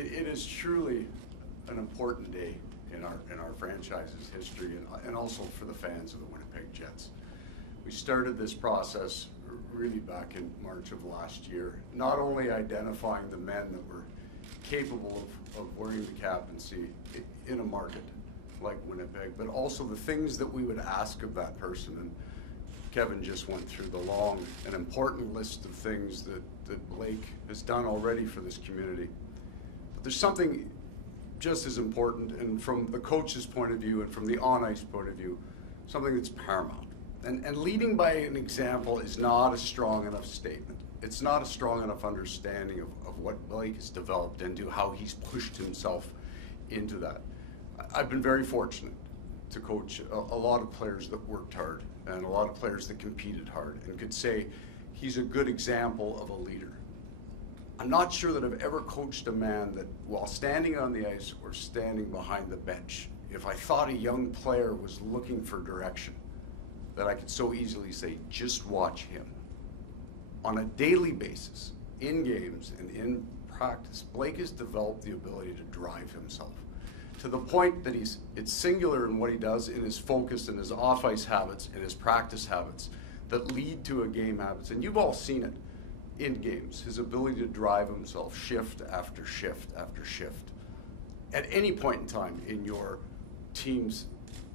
It is truly an important day in our franchise's history, and also for the fans of the Winnipeg Jets. We started this process really back in March of last year, not only identifying the men that were capable of wearing the captaincy in a market like Winnipeg, but also the things that we would ask of that person. And Kevin just went through the long and important list of things that Blake has done already for this community. But there's something just as important, and from the coach's point of view and from the on-ice point of view, something that's paramount. And leading by an example is not a strong enough statement. It's not a strong enough understanding of what Blake has developed and how he's pushed himself into that. I've been very fortunate to coach a lot of players that worked hard and a lot of players that competed hard, and could say he's a good example of a leader. I'm not sure that I've ever coached a man that, while standing on the ice or standing behind the bench, if I thought a young player was looking for direction, that I could so easily say, just watch him. On a daily basis, in games and in practice, Blake has developed the ability to drive himself to the point that it's singular in what he does, in his focus, in his off-ice habits, in his practice habits that lead to a game habits. And you've all seen it in games, his ability to drive himself shift after shift after shift. At any point in time in your team's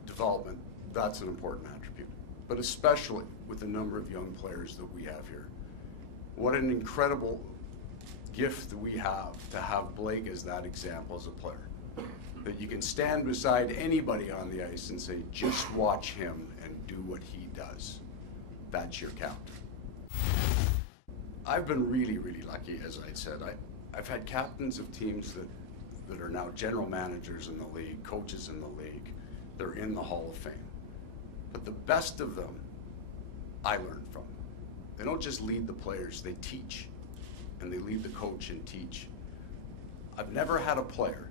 development, that's an important attribute. But especially with the number of young players that we have here. What an incredible gift that we have to have Blake as that example as a player. That you can stand beside anybody on the ice and say, just watch him and do what he does. That's your captain. I've been really, really lucky, as I said. I've had captains of teams that are now general managers in the league, coaches in the league. They're in the Hall of Fame. But the best of them, I learned from. They don't just lead the players, they teach. And they lead the coach and teach. I've never had a player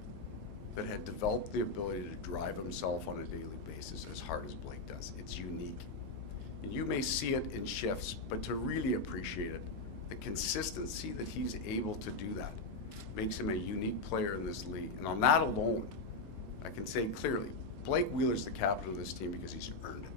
that had developed the ability to drive himself on a daily basis as hard as Blake does. It's unique. And you may see it in shifts, but to really appreciate it, the consistency that he's able to do that makes him a unique player in this league. And on that alone, I can say clearly, Blake Wheeler's the captain of this team because he's earned it.